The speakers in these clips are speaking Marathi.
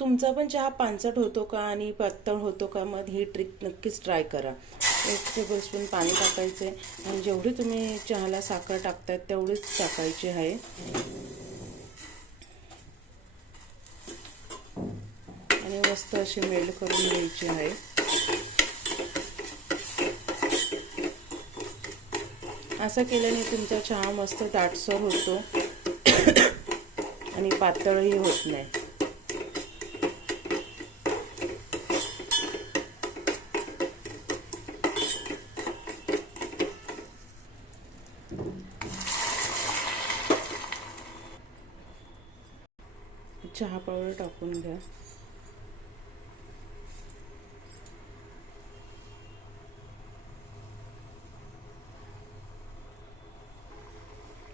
तुमचा पण चहा पानसट होतो का आणि पातळ होतो का? मग ही ट्रिक नक्कीच ट्राय करा. एक टेबलस्पून पाणी टाकायचे आणि जेवढी तुम्ही चहाला साखर टाकतात तेवढीच टाकायची आहे. आणि मस्त अशी मेल्ड करून घ्यायची आहे. असं केल्याने तुमचा चहा मस्त दाटसर होतो. आणि पातळही होत नाही. चहा पावडर टाकून घ्या.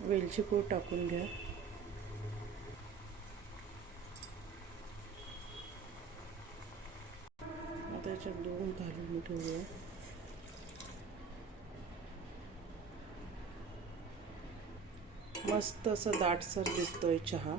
वेलची पूड टाकून घ्या. आता याच्यात दोन घालून ठेवूया मस्त असं दाटसर दिसतोय चहा.